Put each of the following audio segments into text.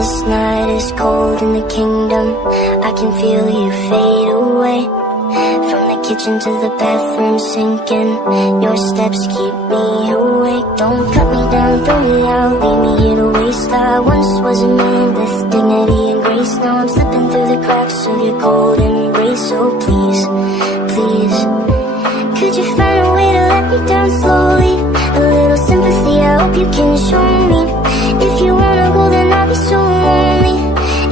This night is cold in the kingdom. I can feel you fade away. From the kitchen to the bathroom sinking. Your steps keep me awake. Don't cut me down, throw me out, leave me here to waste. I once was a man with dignity and grace. Now I'm slipping through the cracks of your cold embrace. So please, please, could you find a way to let me down slowly? A little sympathy, I hope you can show me. If you wanna go, then I'll be so lonely.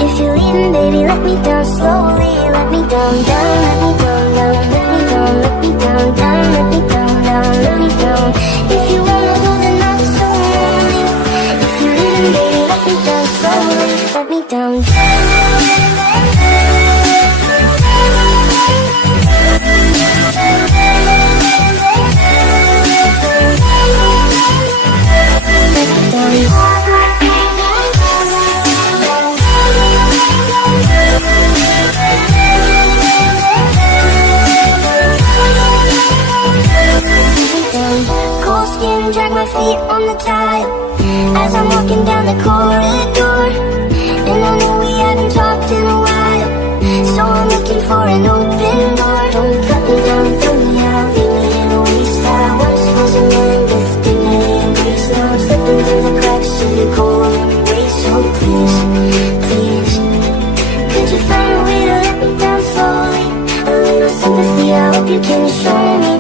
If you're leaving, baby, let me down slowly. Let me down, down, let me down, down, let me down, let me down, down, let me down, down, let me down. If you wanna go, then I'll be so lonely. If you're leaving, baby, let me down slowly. Let me down, down. Drag my feet on the tile as I'm walking down the corridor. And I know we haven't talked in a while, so I'm looking for an open door. Don't cut me down, throw me out, leave me in a waste. I once was a man with dignity and grace. Now I'm slipping through the cracks of your cold embrace. So please, please, could you find a way to let me down slowly? A little sympathy, I hope you can show me.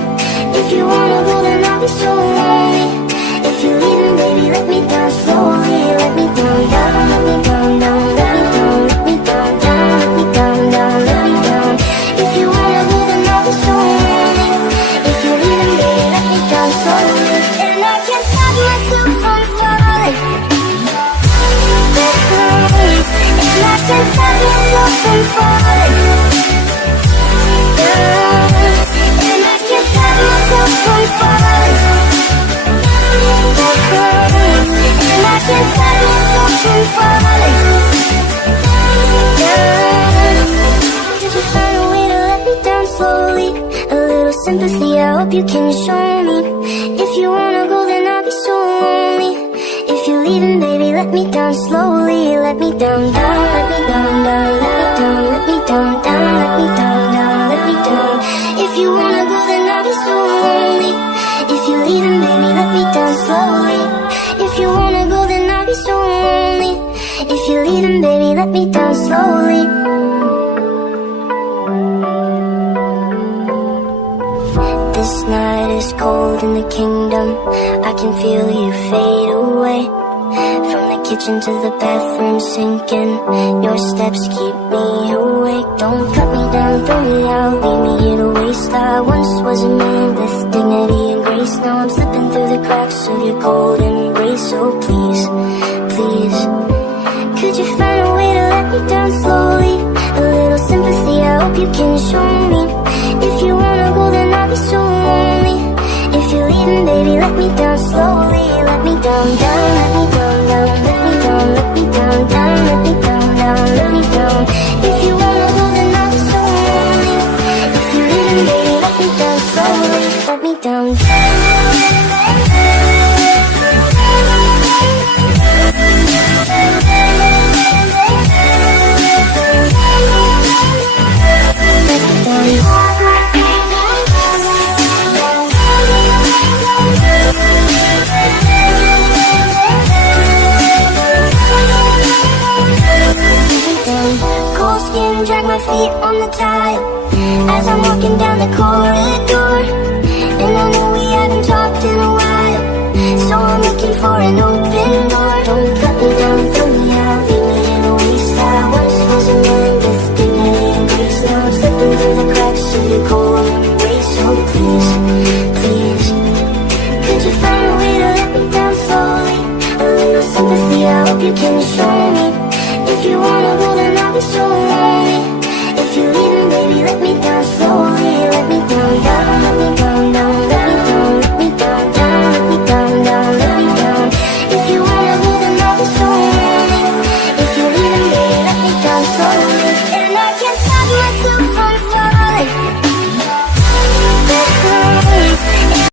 If you wanna go, then I'll be so lonely. If you're leaving, baby, let me down slowly. Let me down, down, let me down, down, let me down, let me down, down, let me down, down, let me down. If you wanna go, then I'll be so lonely. If you're leaving, baby, let me down slowly. And I can't stop myself from falling. And I can't stop myself from falling. And I can't stop myself from falling. And I can't stop myself from falling. Did you find a way to let me down slowly? A little sympathy, I hope you can show me. If you wanna go, then I'll be so lonely. If you're leaving, baby, let me down slowly. Let me down, down, let me down, down, let me down, let me down, down, let me down, down, let me down. If you wanna go, then I'll be so lonely. If you're leaving, baby, let me down slowly. If you wanna go, then I'll be so lonely. If you're leaving, baby, let me down slowly. This night is cold in the kingdom. I can feel you fade away. From the kitchen to the bathroom sinking. Your steps keep me awake. Don't cut me down, throw me out, leave me here to waste. I once was a man with dignity and grace. Now I'm slipping through the cracks of your cold embrace. So please, please, could you find a way to let me down slowly? A little sympathy, I hope you can show me. If you wanna go, then I'll be so lonely. If you're leaving, baby, let me down slowly. Let me down, down, let me down, down, let me down, let me down, down, let me down, down, let me down. If you wanna go, then I'll be so lonely. If you're leaving, baby, let me down slowly. Let me down, down. Drag my feet on the tile as I'm walking down the corridor.